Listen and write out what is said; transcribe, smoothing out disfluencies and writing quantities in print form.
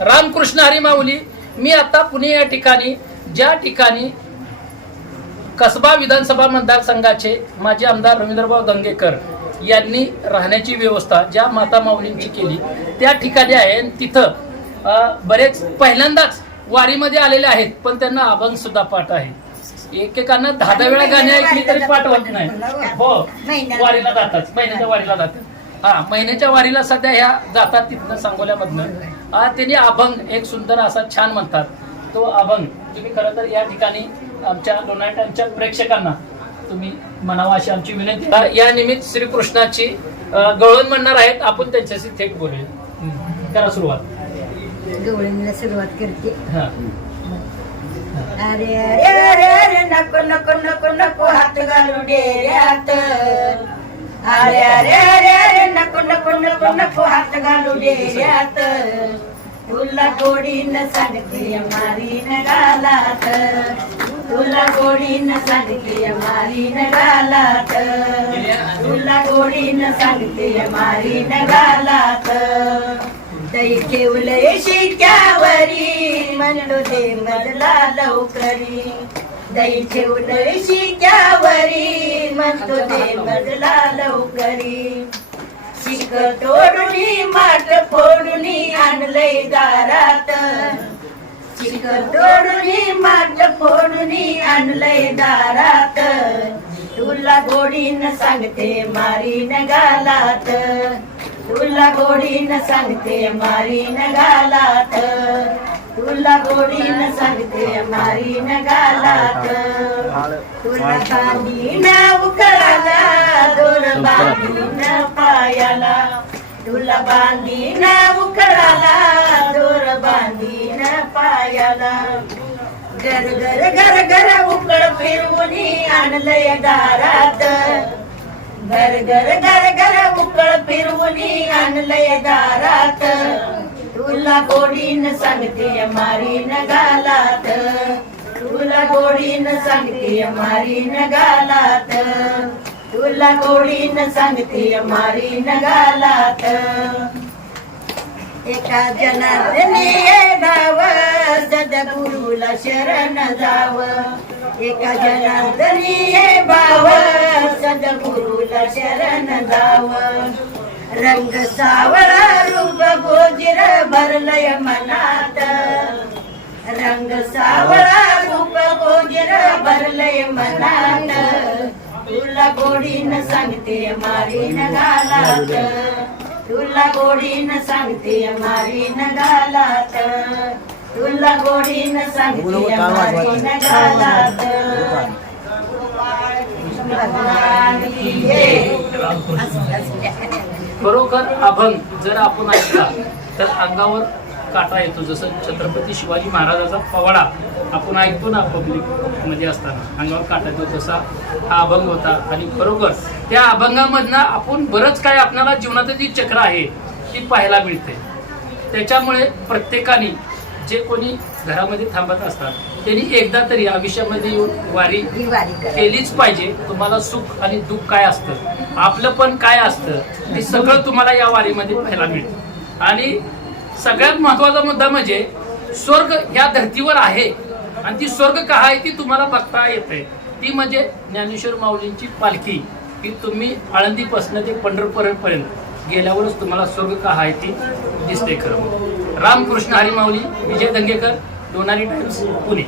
रामकृष्ण हरी माऊली. मी आता पुणे या ठिकाणी ज्या ठिकाणी कसबा विधानसभा मतदारसंघाचे माजी आमदार रवींद्रभाऊ दंगेकर यांनी राहण्याची व्यवस्था ज्या माता माऊलींची केली त्या ठिकाणी आहे. तिथं बरेच पहिल्यांदाच वारीमध्ये आलेले आहेत, पण त्यांना अभंग सुद्धा पाठ आहे. एकेकांना 10 वेळा गाणी ऐकली तरी पाठ होत नाही. हो, वारीला जातात, महिन्याच्या वारीला जातात. हा, महिन्याच्या वारीला सध्या ह्या जातात तिथनं सांगोल्यामधनं. त्यांनी अभंग एक सुंदर असा छान म्हणतात. तो अभंग तुम्ही खरं तर या ठिकाणी आमच्या लोणावळ्याच्या प्रेक्षकांना तुम्ही म्हणावा अशी आमची विनंती. या निमित्त श्रीकृष्णाची गवळण म्हणणार आहेत, आपण त्यांच्याशी थेट बोलूया. करा सुरुवात. गवळणीला सुरुवात करते. अरे अरे अरे अरे नको नको नको नको हात घालू डेऱ्यात. अरे अरे अरे अरे नको नको नको नको हात घालू डेऱ्यात. तुला गोडीनं सांगते मारीन गालात. तुला गोडीनं सांगते मारीन गालात. तुला गोडीनं सांगते मारीन गालात. दही ठेवलंय शिक्यावरी म्हणलो दे मजला लवकरी. दही ठेवलंय शिक्यावरी म्हणतो दे मजला लवकरी. शिक तोडूनी माठ फोडूनी आणलंय दारात. शिक तोडूनी माठ फोडूनी आणलंय दारात. तुला गोडीनं सांगते मारीन गालात. तुला गोडीनं सांगते मारीन गालात. तुला गोडीनं सांगते मारीन गालात. तुला बांधीन उकळाला दोर बांधीन पायाला. तुला बांधीन उकळाला दोर बांधीन पायाला. घर घर घर घर उकळ फिरवून आणलंय दारात. घर घर घर घर उकळ फिरवून आणलंय दारात. तुला गोडीनं सांगते मारीन गालात. तुला गोडीनं सांगते मारीन गालात. तुला गोडीनं सांगते मारीन गालात. एका जनार्दनी धाव सद्गुरूला शरण जाव. एका जनार्दनी भाव सद्गुरूला शरण जाव. रंग सावळा रूप गोजिर भरलय मनात. रंग सावळा रूप गोजिर भरलय मनात. तुला गोडीनं सांगते मारीन गालात. तुला गोडीनं सांगते मारीन गालात. तुला गोडीनं सांगते मारीन गालात. खरोखर अभंग जर आपण ऐकला तर अंगावर काटा येतो. जसं छत्रपती शिवाजी महाराजाचा पवाडा आपण ऐकतो ना पब्लिक मध्ये असताना अंगावर काटा येतो, तसा हा अभंग होता. आणि खरोखर त्या अभंगामधनं आपण बरंच काय आपल्याला जीवनात जी चक्र आहे ती पाहायला मिळते. त्याच्यामुळे प्रत्येकाने जे कोणी घरामध्ये थांबत असतात त्यांनी एकदा तरी आयुष्यामध्ये येऊन वारी केलीच पाहिजे. तुम्हाला सुख आणि दुःख काय असतं, आपलं पण काय असतं, ते सगळं तुम्हाला या वारीमध्ये पाहायला मिळतं. आणि सगळ्यात महत्वाचा मुद्दा म्हणजे स्वर्ग या धर्तीवर आहे, आणि ती स्वर्ग का आहे ती तुम्हाला बघता येते. ती म्हणजे ज्ञानेश्वर माऊलींची पालखी, की तुम्ही आळंदीपासून ते पंढरपूरपर्यंत गेल्यावरच तुम्हाला स्वर्ग का आहे ती दिसते. खरं रामकृष्ण हरी माऊली. विजय दंगेकर, लोणारी टाइम्स, पुणे.